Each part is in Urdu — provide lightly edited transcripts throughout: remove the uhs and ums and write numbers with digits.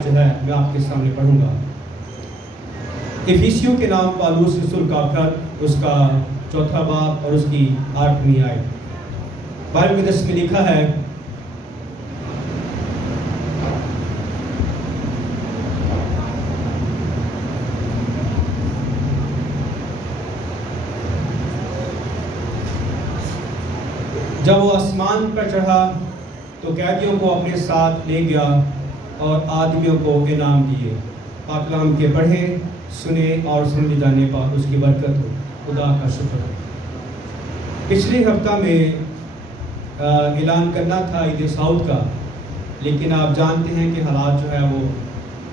جو ہے میں آپ کے سامنے پڑھوں گا۔ افیسیوں کے نام پالوس رسول کا خط، اس کا 4 باب اور اس کی 8ویں آیت۔ بائبل مقدس میں لکھا ہے، جب وہ آسمان پر چڑھا تو قیدیوں کو اپنے ساتھ لے گیا اور آدمیوں کو انعام دیے۔ پاک کلام کے پڑھے، سنے اور سمجھے جانے پر اس کی برکت ہو۔ خدا کا شکر ہے۔ پچھلے ہفتہ میں اعلان کرنا تھا عید سعود کا، لیکن آپ جانتے ہیں کہ حالات جو ہے وہ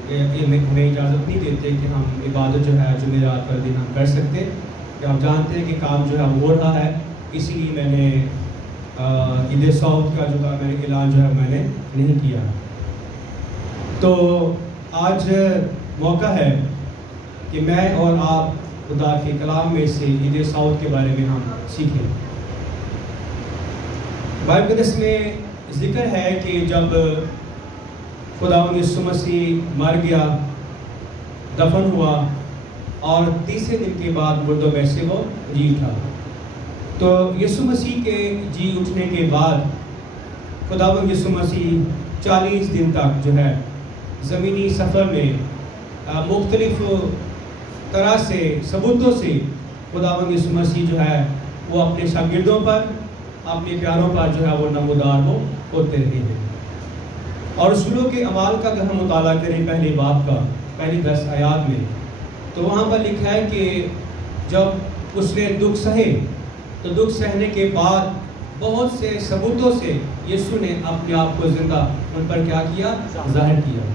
ہمیں اجازت نہیں دیتے کہ ہم عبادت جو ہے جمعرات پر دن ہم کر سکتے، کہ آپ جانتے ہیں کہ کام جو ہے وہ ہو رہا ہے، اسی لیے میں نے عید سعود کا جو تھا میں نے اعلان جو ہے میں نے نہیں کیا۔ تو آج موقع ہے کہ میں اور آپ خدا کے کلام میں سے عید سعود کے بارے میں ہم سیکھیں۔ بائبل مقدس میں ذکر ہے کہ جب خداوند یسوع مسیح مر گیا، دفن ہوا اور تیسرے دن کے بعد مردوں میں سے وہ جی اٹھا، تو یسوع مسیح کے جی اٹھنے کے بعد خداوند یسوع مسیح 40 دن تک جو ہے زمینی سفر میں مختلف طرح سے ثبوتوں سے خداوند یسوع مسیح جو ہے وہ اپنے شاگردوں پر، اپنے پیاروں پر جو ہے وہ نمودار وہ ہوتے رہے ہیں۔ اور رسولوں کے اعمال کا اگر ہم مطالعہ کریں پہلے باب کا، پہلی 10 آیات میں، تو وہاں پر لکھا ہے کہ جب اس نے دکھ سہے تو دکھ سہنے کے بعد بہت سے ثبوتوں سے یسوع نے اپنے آپ کو زندہ ان پر کیا کیا؟ ظاہر کیا۔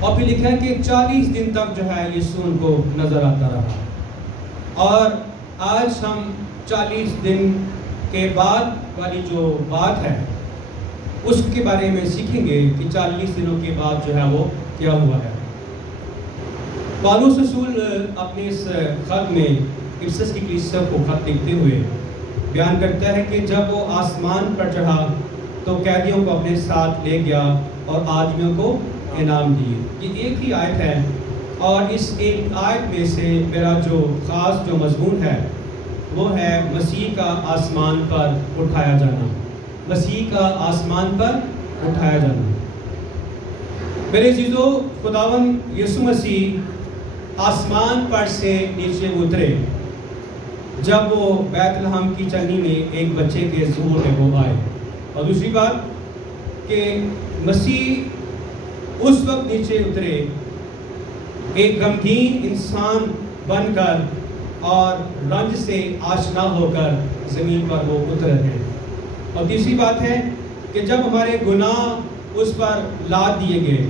اور پھر لکھا ہے کہ 40 دن تک جو ہے یسوع ان کو نظر آتا رہا۔ اور آج ہم 40 دن کے بعد والی جو بات ہے اس کے بارے میں سیکھیں گے کہ 40 دنوں کے بعد جو ہے وہ کیا ہوا ہے۔ پالوس رسول اپنے اس خط میں افسس کی کلیسیا کو خط لکھتے ہوئے بیان کرتا ہے کہ جب وہ آسمان پر چڑھا تو قیدیوں کو اپنے ساتھ لے گیا اور آدمیوں کو انعام دیے۔ یہ ایک ہی آیت ہے، اور اس ایک آیت میں سے میرا جو خاص جو مضمون ہے وہ ہے مسیح کا آسمان پر اٹھایا جانا۔ مسیح کا آسمان پر اٹھایا جانا۔ میرے عزیزو، خداوند یسوع مسیح آسمان پر سے نیچے اترے جب وہ بیت لحم کی چنی میں ایک بچے کے ظہور میں وہ آئے۔ اور دوسری بات کہ مسیح اس وقت نیچے اترے ایک غمگین انسان بن کر اور رنج سے آشنا ہو کر زمین پر وہ اترے ہیں۔ اور تیسری بات ہے کہ جب ہمارے گناہ اس پر لاد دیے گئے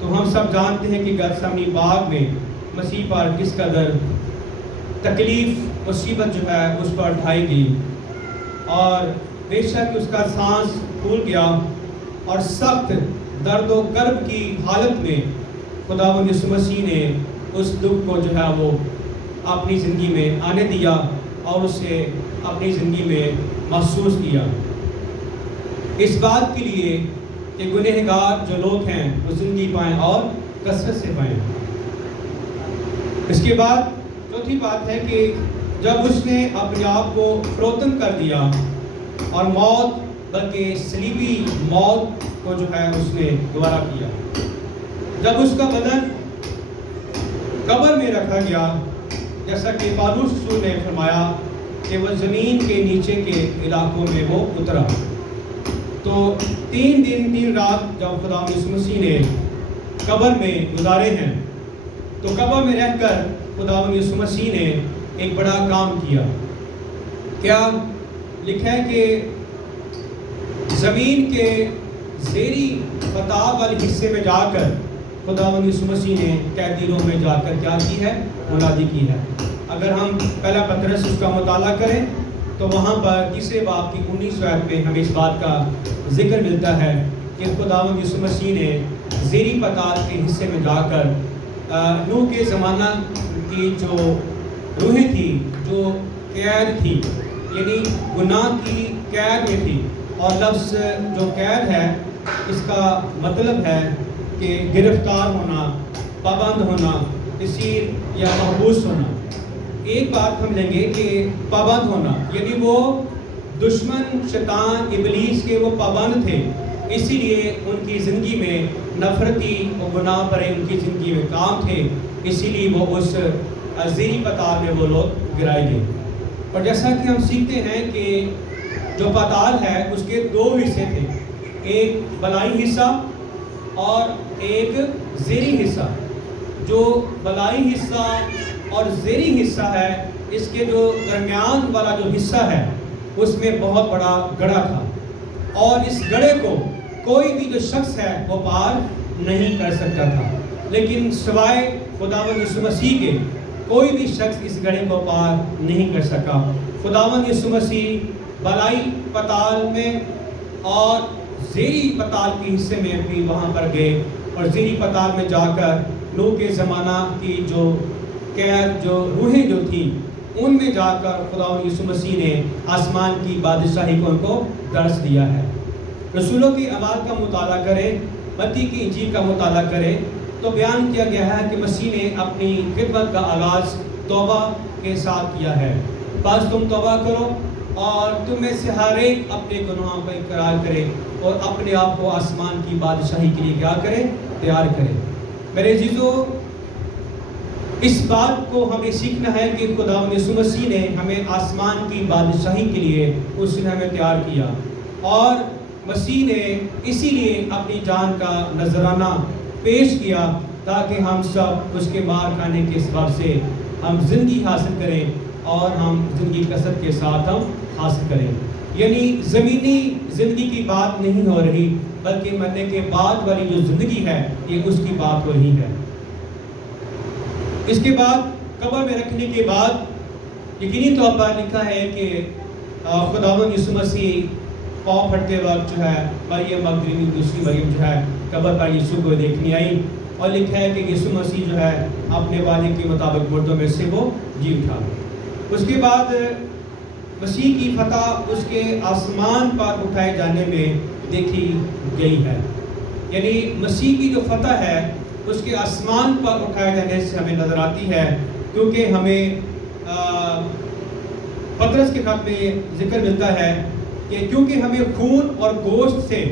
تو ہم سب جانتے ہیں کہ گتسمنی باغ میں مسیح پر کس قدر تکلیف مصیبت جو ہے اس پر ڈھائی گئی، اور بے شک اس کا سانس پھول گیا، اور سخت درد و کرب کی حالت میں خداوند یسوع مسیح نے اس دکھ کو جو ہے وہ اپنی زندگی میں آنے دیا اور اسے اپنی زندگی میں محسوس کیا، اس بات کے لیے کہ گنہگار جو لوگ ہیں وہ زندگی پائیں اور کثرت سے پائیں۔ اس کے بعد چوتھی بات ہے کہ جب اس نے اپنے آپ کو فروتن کر دیا اور موت بلکہ صلیبی موت کو جو ہے اس نے گوارا کیا، جب اس کا بدن قبر میں رکھا گیا، جیسا کہ پالوس رسول نے فرمایا کہ وہ زمین کے نیچے کے علاقوں میں وہ اترا، تو 3 دن 3 رات جب خداوند یسوع مسیح نے قبر میں گزارے ہیں، تو قبر میں رہ کر خداوند یسوع مسیح نے ایک بڑا کام کیا۔ کیا لکھا ہے کہ زمین کے زیری پتاب والے حصے میں جا کر خداوند یسوع مسیح نے قیدی روح میں جا کر کیا کی ہے؟ منادی کی ہے۔ اگر ہم پہلا پطرس اس کا مطالعہ کریں تو وہاں پر تیسرے باب کی 19 آیت میں ہمیں اس بات کا ذکر ملتا ہے کہ خداوند یسوع مسیح نے زیری پتال کے حصے میں جا کر نوح کے زمانہ کی جو روحیں تھی، جو قید تھی، یعنی گناہ کی قید میں تھی، اور لفظ جو قید ہے اس کا مطلب ہے کہ گرفتار ہونا، پابند ہونا، اسیر یا محبوس ہونا۔ ایک بات ہم لیں گے کہ پابند ہونا، یعنی وہ دشمن شیطان ابلیس کے وہ پابند تھے، اسی لیے ان کی زندگی میں نفرتی اور گناہ بھرے ان کی زندگی میں کام تھے، اسی لیے وہ اس زیریں پتال میں وہ لوگ گرائے گئے۔ اور جیسا کہ ہم سیکھتے ہیں کہ جو پتال ہے اس کے دو حصے تھے، ایک بلائی حصہ اور ایک زیریں حصہ۔ جو بلائی حصہ اور زیریں حصہ ہے، اس کے جو درمیان والا جو حصہ ہے اس میں بہت بڑا گڑھا تھا، اور اس گڑھے کو کوئی بھی جو شخص ہے وہ پار نہیں کر سکتا تھا، لیکن سوائے خداوند یسوع مسیح کے کوئی بھی شخص اس گڑھے کو پار نہیں کر سکا۔ خداوند یسوع مسیح بلائی پتال میں اور زیریں پتال کے حصے میں بھی وہاں پر گئے، اور زیریں پتال میں جا کر نوح کے زمانہ کی جو قید جو روحیں جو تھیں ان میں جا کر خداوند یسوع مسیح نے آسمان کی بادشاہی کو ان کو درس دیا ہے۔ رسولوں کی اعمال کا مطالعہ کریں، متی کی انجیل کا مطالعہ کریں تو بیان کیا گیا ہے کہ مسیح نے اپنی خدمت کا آغاز توبہ کے ساتھ کیا ہے۔ بس تم توبہ کرو اور تم میں سے ہر ایک اپنے گناہوں کا اقرار کرے اور اپنے آپ کو آسمان کی بادشاہی کے لیے کیا کرے؟ تیار کرے۔ میرے عزیزو، اس بات کو ہمیں سیکھنا ہے کہ خداوند یسوع مسیح نے ہمیں آسمان کی بادشاہی کے لیے اس نے ہمیں تیار کیا، اور مسیح نے اسی لیے اپنی جان کا نذرانہ پیش کیا تاکہ ہم سب اس کے مار کھانے کے سبب سے ہم زندگی حاصل کریں اور ہم زندگی کثرت کے ساتھ ہم حاصل کریں۔ یعنی زمینی زندگی کی بات نہیں ہو رہی، بلکہ مرنے کے بعد والی جو زندگی ہے یہ اس کی بات ہو رہی ہے۔ اس کے بعد قبر میں رکھنے کے بعد یقینی طور پر لکھا ہے کہ خداوند یسوع مسیح پاؤں پھٹتے وقت جو ہے مریم مگدلینی دوسری مریم جو ہے قبر پر یسوع کو دیکھنے آئی، اور لکھا ہے کہ یسوع مسیح جو ہے اپنے وعدے کے مطابق مردوں میں سے وہ جی اٹھا۔ اس کے بعد مسیح کی فتح اس کے آسمان پر اٹھائے جانے میں دیکھی گئی ہے، یعنی مسیح کی جو فتح ہے اس کے آسمان پر اٹھائے جانے سے ہمیں نظر آتی ہے، کیونکہ ہمیں پطرس کے خط میں ذکر ملتا ہے کہ کیونکہ ہمیں خون اور گوشت سے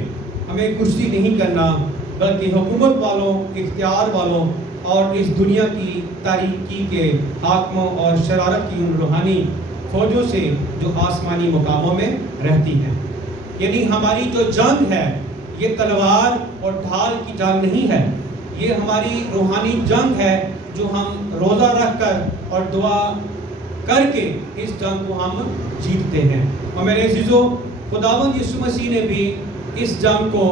ہمیں کشتی نہیں کرنا، بلکہ حکومت والوں، اختیار والوں اور اس دنیا کی تاریکی کے حاکموں اور شرارت کی ان روحانی فوجوں سے جو آسمانی مقاموں میں رہتی ہیں۔ یعنی ہماری جو جنگ ہے یہ تلوار اور ڈھال کی جنگ نہیں ہے، یہ ہماری روحانی جنگ ہے جو ہم روزہ رکھ کر اور دعا کر کے اس جنگ کو ہم جیتتے ہیں۔ اور میرے عزیزو، خداوند یسوع مسیح نے بھی اس جنگ کو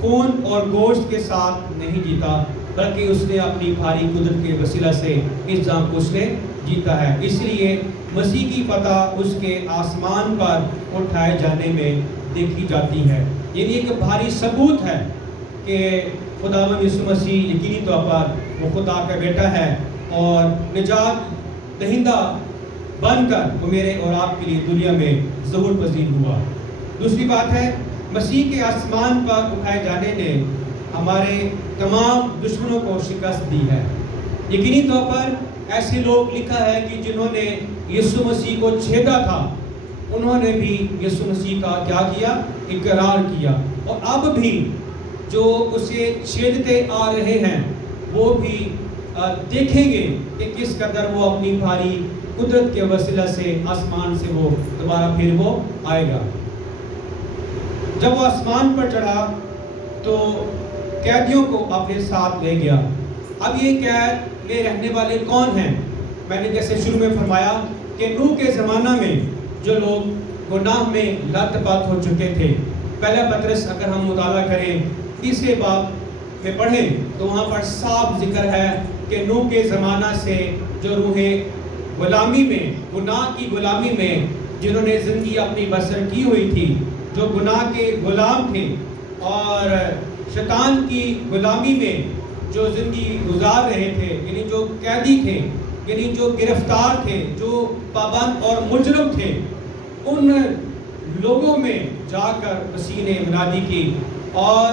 خون اور گوشت کے ساتھ نہیں جیتا، بلکہ اس نے اپنی بھاری قدرت کے وسیلہ سے اس جنگ کو اس نے جیتا ہے۔ اس لیے مسیح کی فتح اس کے آسمان پر اٹھائے جانے میں دیکھی جاتی ہے۔ یعنی ایک بھاری ثبوت ہے کہ خداوند یسوع مسیح یقینی طور پر وہ خدا کا بیٹا ہے اور نجات دہندہ بن کر وہ میرے اور آپ کے لیے دنیا میں ظہور پذیر ہوا۔ دوسری بات ہے، مسیح کے آسمان پر اٹھائے جانے نے ہمارے تمام دشمنوں کو شکست دی ہے۔ یقینی طور پر ایسے لوگ لکھا ہے کہ جنہوں نے یسوع مسیح کو چھیدا تھا، انہوں نے بھی یسوع مسیح کا کیا کیا؟ اقرار کیا، اور اب بھی جو اسے چھیدتے آ رہے ہیں وہ بھی دیکھیں گے کہ کس قدر وہ اپنی بھاری قدرت کے وسیلہ سے آسمان سے وہ دوبارہ پھر وہ آئے گا۔ جب وہ آسمان پر چڑھا تو قیدیوں کو اپنے ساتھ لے گیا۔ اب یہ قید میں رہنے والے کون ہیں؟ میں نے جیسے شروع میں فرمایا کہ نوح کے زمانہ میں جو لوگ گناہ میں لت پت ہو چکے تھے، پہلا پطرس اگر ہم مطالعہ کریں تیسرے باب میں پڑھیں تو وہاں پر صاف ذکر ہے کہ نوح کے زمانہ سے جو روحیں غلامی میں، گناہ کی غلامی میں جنہوں نے زندگی اپنی بسر کی ہوئی تھی، جو گناہ کے غلام تھے اور شیطان کی غلامی میں جو زندگی گزار رہے تھے، یعنی جو قیدی تھے، یعنی جو گرفتار تھے، جو پابند اور مجرم تھے، ان لوگوں میں جا کر مسیح نے منادی کی اور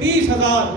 20,000,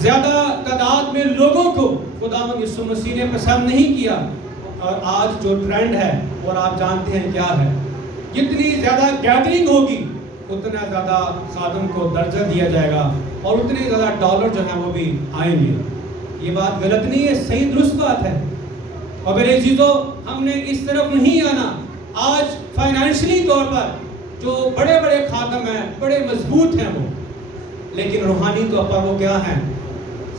زیادہ تعداد میں لوگوں کو خداوند یسوع مسیح نے پسند نہیں کیا، اور آج جو ٹرینڈ ہے اور آپ جانتے ہیں کیا ہے، جتنی زیادہ گیدرنگ ہوگی اتنا زیادہ خادم کو درجہ دیا جائے گا اور اتنے زیادہ ڈالر جو ہیں وہ بھی آئیں گے۔ یہ بات غلط نہیں ہے، صحیح درست بات ہے۔ اور میرے عزیزو، ہم نے اس طرف نہیں آنا۔ آج فائنینشلی طور پر جو بڑے بڑے خادم ہیں، بڑے مضبوط ہیں وہ، لیکن روحانی طور پر وہ کیا ہیں؟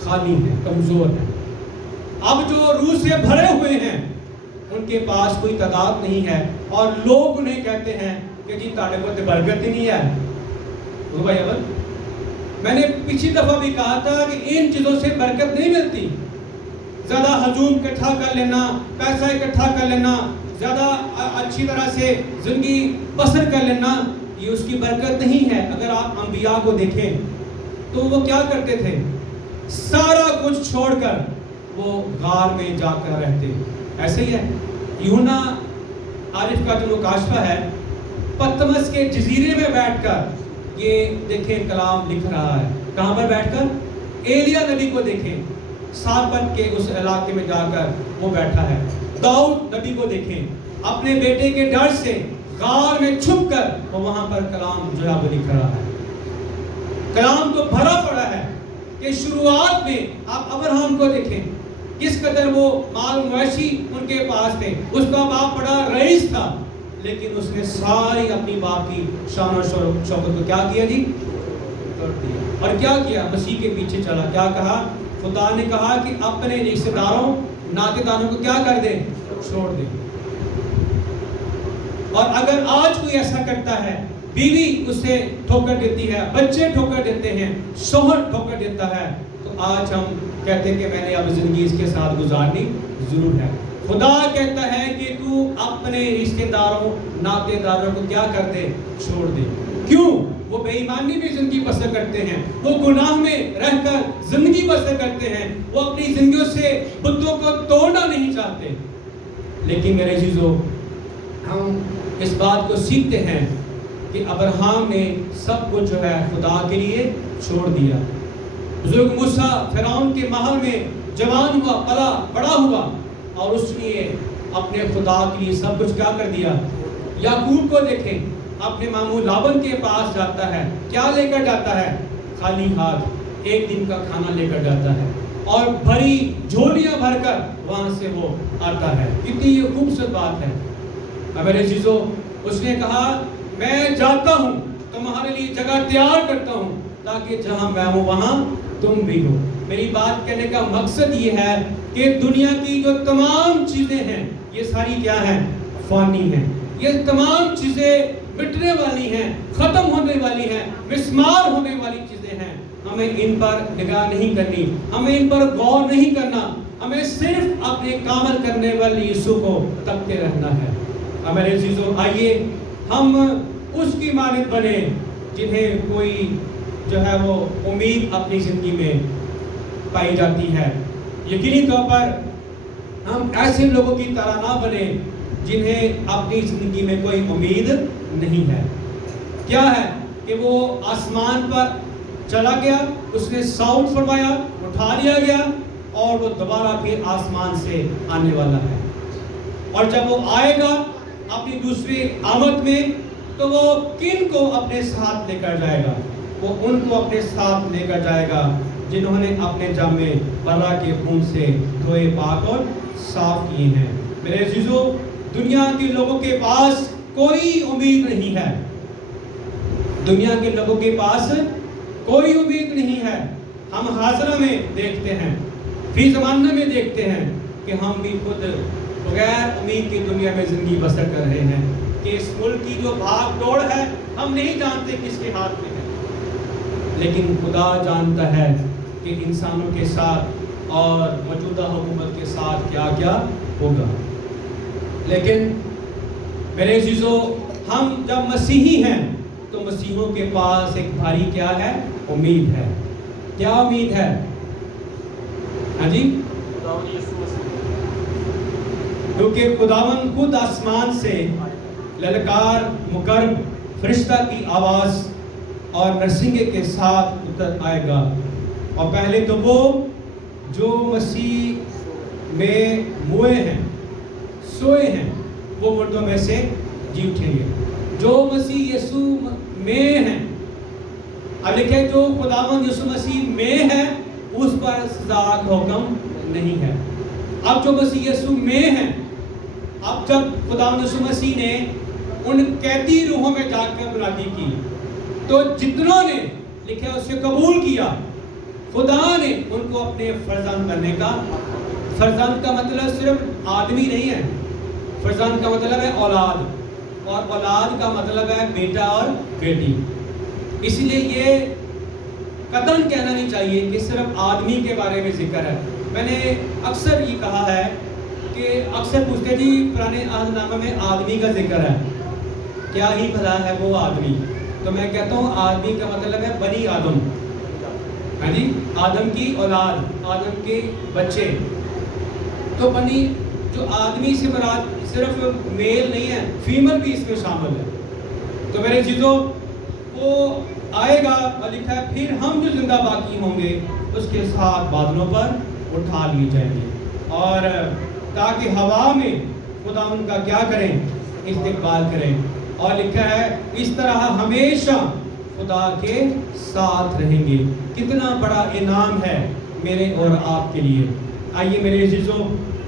خالی ہیں، کمزور ہیں۔ اب جو روح سے بھرے ہوئے ہیں ان کے پاس کوئی تعداد نہیں ہے، اور لوگ انہیں کہتے ہیں کہ جی تاڑے کو تے برکت ہی نہیں ہے۔ وہ بھائی اول میں نے پچھلی دفعہ بھی کہا تھا کہ ان چیزوں سے برکت نہیں ملتی۔ زیادہ ہجوم اکٹھا کر لینا، پیسہ اکٹھا کر لینا، زیادہ اچھی طرح سے زندگی بسر کر لینا، یہ اس کی برکت نہیں ہے۔ اگر آپ انبیاء کو دیکھیں تو وہ کیا کرتے تھے؟ سارا کچھ چھوڑ کر وہ غار میں جا کر رہتے۔ ایسے ہی ہے یوحنا عارف کا جو مکاشفہ ہے، پتمس کے جزیرے میں بیٹھ کر یہ دیکھیں کلام لکھ رہا ہے۔ کہاں پر بیٹھ کر؟ ایلیا نبی کو دیکھیں، سارپت کے اس علاقے میں جا کر وہ بیٹھا ہے۔ داؤد نبی کو دیکھیں، اپنے بیٹے کے ڈر سے غار میں چھپ کر وہ وہاں پر کلام جو ہے وہ لکھ رہا ہے۔ کلام تو بھرا پڑا ہے کہ شروعات میں آپ ابراہیم کو دیکھیں، کس قدر وہ مال مویشی ان کے پاس تھے، اس کا باپ بڑا رئیس تھا، لیکن اس نے ساری اپنی باپ کی شان و شوکت کو کیا کیا جی؟ توڑ دیا۔ اور کیا کیا؟ مسیح کے پیچھے چلا۔ کیا کہا؟ خدا نے کہا کہ اپنے رشتہ داروں ناطے داروں کو کیا کر دے؟ چھوڑ دے۔ اور اگر آج کوئی ایسا کرتا ہے، بیوی اسے ٹھوکر دیتی ہے، بچے ٹھوکر دیتے ہیں، شوہر ٹھوکر دیتا ہے، تو آج ہم کہتے ہیں کہ میں نے اب زندگی اس کے ساتھ گزارنی ضرور ہے۔ خدا کہتا ہے کہ تو اپنے رشتہ داروں ناطے داروں کو کیا کر دے؟ چھوڑ دے۔ کیوں؟ وہ بے ایمانی میں زندگی بسر کرتے ہیں، وہ گناہ میں رہ کر زندگی بسر کرتے ہیں، وہ اپنی زندگیوں سے بتوں کو توڑنا نہیں چاہتے۔ لیکن میرے عزیزو، ہم اس بات کو سیکھتے ہیں کہ ابراہیم نے سب کچھ جو ہے خدا کے لیے چھوڑ دیا۔ بزرگ موسیٰ فرعون کے محل میں جوان ہوا، پلا بڑا ہوا، اور اس نے اپنے خدا کے لیے سب کچھ کیا کر دیا۔ یعقوب کو دیکھیں، اپنے ماموں لابن کے پاس جاتا ہے، کیا لے کر جاتا ہے؟ خالی ہاتھ، ایک دن کا کھانا لے کر جاتا ہے، اور بھری جھولیاں بھر کر وہاں سے وہ آتا ہے۔ کتنی یہ خوبصورت بات ہے۔ میرے عزیزو، اس نے کہا میں جاتا ہوں، تمہارے لیے جگہ تیار کرتا ہوں، تاکہ جہاں میں ہوں وہاں تم بھی ہو۔ میری بات کہنے کا مقصد یہ ہے کہ دنیا کی جو تمام چیزیں ہیں یہ ساری کیا ہیں؟ فانی ہیں۔ یہ تمام چیزیں مٹنے والی ہیں، ختم ہونے والی ہیں، مسمار ہونے والی چیزیں ہیں۔ ہمیں ان پر نگاہ نہیں کرنی، ہمیں ان پر غور نہیں کرنا، ہمیں صرف اپنے کامل کرنے والے یسوع کو تکتے رہنا ہے۔ ہمارے عزیزو، آئیے ہم اس کی مانند بنے جنہیں کوئی جو ہے وہ امید اپنی زندگی میں پائی جاتی ہے۔ یقینی طور پر ہم ایسے لوگوں کی طرح نہ بنے جنہیں اپنی زندگی میں کوئی امید نہیں ہے۔ کیا ہے کہ وہ آسمان پر چلا گیا، اس نے ساؤنڈ فرمایا، اٹھا لیا گیا، اور وہ دوبارہ پھر آسمان سے آنے والا ہے۔ اور جب وہ آئے گا اپنی دوسری آمد میں، تو وہ کن کو اپنے ساتھ لے کر جائے گا؟ وہ ان کو اپنے ساتھ لے کر جائے گا جنہوں نے اپنے جامے برا کے خون سے دھوئے پاک اور صاف کیے ہیں۔ میرے عزیزو، دنیا کے لوگوں کے پاس کوئی امید نہیں ہے۔ دنیا کے لوگوں کے پاس کوئی امید نہیں ہے۔ ہم حاضرہ میں دیکھتے ہیں، فی زمانہ میں دیکھتے ہیں کہ ہم بھی خود بغیر امید کی دنیا میں زندگی بسر کر رہے ہیں، کہ اس ملک کی جو بھاگ دوڑ ہے ہم نہیں جانتے کس کے ہاتھ میں ہے، لیکن خدا جانتا ہے کہ انسانوں کے ساتھ اور موجودہ حکومت کے ساتھ کیا کیا ہوگا۔ لیکن میرے عزیزو، ہم جب مسیحی ہیں تو مسیحوں کے پاس ایک بھاری کیا ہے؟ امید ہے۔ کیا امید ہے؟ ہاں جی، کیونکہ خداوند خود آسمان سے للکار مکرب فرشتہ کی آواز اور نرسنگے کے ساتھ اتر آئے گا، اور پہلے تو وہ جو مسیح میں موئے ہیں، سوئے ہیں، وہ مردوں میں سے جی اٹھیں گے۔ جو مسیح یسوع میں ہیں، اب لکھے جو خداوند یسوع مسیح میں ہے اس پر سزا کا حکم نہیں ہے۔ اب جو مسیح یسوع میں ہیں، اب جب خداوند یسوع مسیح نے ان قیدی روحوں میں جا کر منادی کی تو جتنوں نے لکھے اسے قبول کیا، خدا نے ان کو اپنے فرزند کرنے کا، فرزند کا مطلب صرف آدمی نہیں ہے، فرزند کا مطلب ہے اولاد، اور اولاد کا مطلب ہے بیٹا اور بیٹی۔ اسی لیے یہ قطعاً کہنا نہیں چاہیے کہ صرف آدمی کے بارے میں ذکر ہے۔ میں نے اکثر یہ کہا ہے کہ اکثر پوچھتے جی پرانے عہد نامہ میں آدمی کا ذکر ہے، کیا ہی بھلا ہے وہ آدمی؟ تو میں کہتا ہوں آدمی کا مطلب ہے بنی آدم، ہاں جی، آدم کی اولاد، آدم کے بچے۔ تو بنی جو آدمی سے مراد صرف میل نہیں ہے، فیمل بھی اس میں شامل ہے۔ تو میرے چیزوں وہ آئے گا اور لکھا ہے پھر ہم جو زندہ باقی ہوں گے اس کے ساتھ بادلوں پر اٹھا لیے جائیں گے، اور تاکہ ہوا میں خدا ان کا کیا کریں، استقبال کریں۔ اور لکھا ہے اس طرح ہمیشہ خدا کے ساتھ رہیں گے۔ کتنا بڑا انعام ہے میرے اور آپ کے لیے۔ آئیے میرے عزیزوں،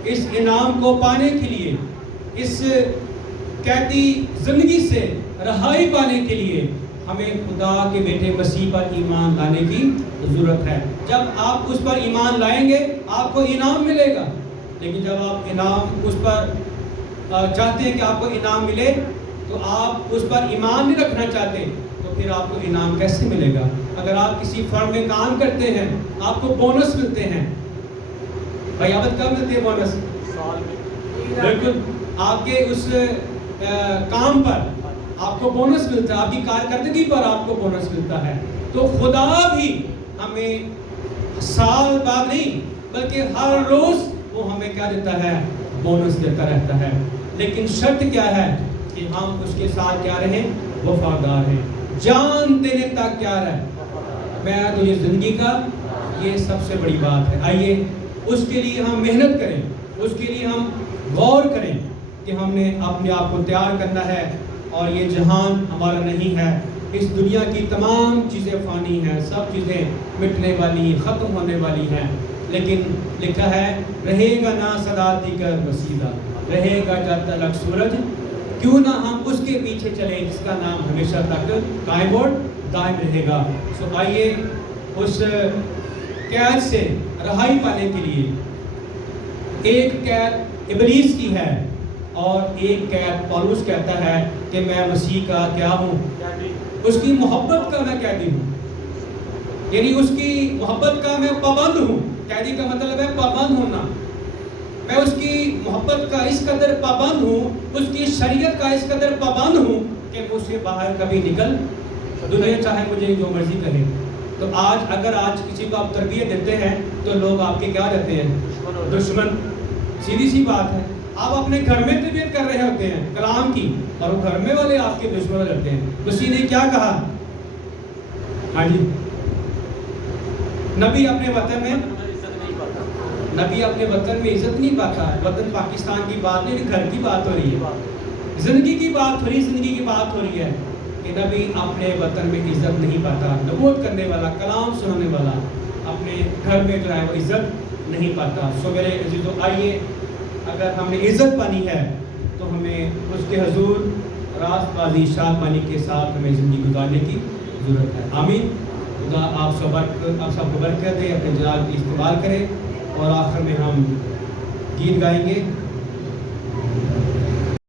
اس انعام کو پانے کے لیے، اس قیدی زندگی سے رہائی پانے کے لیے ہمیں خدا کے بیٹے مسیح پر ایمان لانے کی ضرورت ہے۔ جب آپ اس پر ایمان لائیں گے آپ کو انعام ملے گا، لیکن جب آپ انعام اس پر چاہتے ہیں کہ آپ کو انعام ملے تو آپ اس پر ایمان نہیں رکھنا چاہتے، تو پھر آپ کو انعام کیسے ملے گا؟ اگر آپ کسی فرم میں کام کرتے ہیں آپ کو بونس ملتے ہیں، بھیابت کب ملتی ہے بونس؟ بالکل، آپ کے اس کام پر آپ کو بونس ملتا ہے، آپ کی کارکردگی پر آپ کو بونس ملتا ہے۔ تو خدا بھی ہمیں سال بعد نہیں بلکہ ہر روز وہ ہمیں کیا دیتا ہے؟ بونس دیتا رہتا ہے۔ لیکن شرط کیا ہے کہ ہم اس کے ساتھ کیا رہیں؟ وفادار ہیں، جان دینے تک کیا رہے۔ میں تو یہ زندگی کا یہ سب سے بڑی بات ہے۔ آئیے اس کے لیے ہم محنت کریں، اس کے لیے ہم غور کریں کہ ہم نے اپنے آپ کو تیار کرنا ہے، اور یہ جہان ہمارا نہیں ہے۔ اس دنیا کی تمام چیزیں فانی ہیں، سب چیزیں مٹنے والی، ختم ہونے والی ہیں، لیکن لکھا ہے رہے گا نا صداتی کر وسیلہ، رہے گا جب تلک سورج، کیوں نہ ہم اس کے پیچھے چلیں جس کا نام ہمیشہ تک قائم اور دائم رہے گا۔ سو آئیے اس قید سے رہائی پانے کے لیے، ایک قید ابلیس کی ہے اور ایک قید پولس کہتا ہے کہ میں مسیح کا کیا ہوں؟ اس کی محبت کا میں قیدی ہوں، یعنی اس کی محبت کا میں پابند ہوں۔ قیدی کا مطلب ہے پابند ہونا۔ میں اس کی محبت کا اس قدر پابند ہوں، اس کی شریعت کا اس قدر پابند ہوں کہ مجھ سے باہر کبھی نکل، دنیا چاہے مجھے جو مرضی کہے۔ تو آج اگر آج کسی کو آپ تربیت دیتے ہیں تو لوگ آپ کے کیا رہتے ہیں؟ دشمن۔ سیدھی سی بات ہے، آپ اپنے گھر میں تربیت کر رہے ہوتے ہیں کلام کی، اور وہ گھر میں والے آپ کے دشمن رہتے ہیں۔ مسیح نے کیا کہا؟ ہاں جی، نبی اپنے وطن میں عزت نہیں پاتا۔ وطن پاکستان کی بات نہیں، گھر کی بات ہو رہی ہے، زندگی کی بات ہو رہی ہے، زندگی کی بات ہو رہی ہے کہ نبی اپنے وطن میں عزت نہیں پاتا۔ نبوت کرنے والا، کلام سنانے والا اپنے گھر میں جو ہے وہ عزت نہیں پاتا۔ سو میرے عزیزو، آئیے اگر ہم نے عزت پانی ہے تو ہمیں اس کے حضور راست بازی شاد بانی کے ساتھ ہمیں زندگی گزارنے کی ضرورت ہے۔ آمین۔ خدا آپ سب کو برکت دے، اپنے جلال کی استعمال کرے، اور آخر میں ہم گیت گائیں گے۔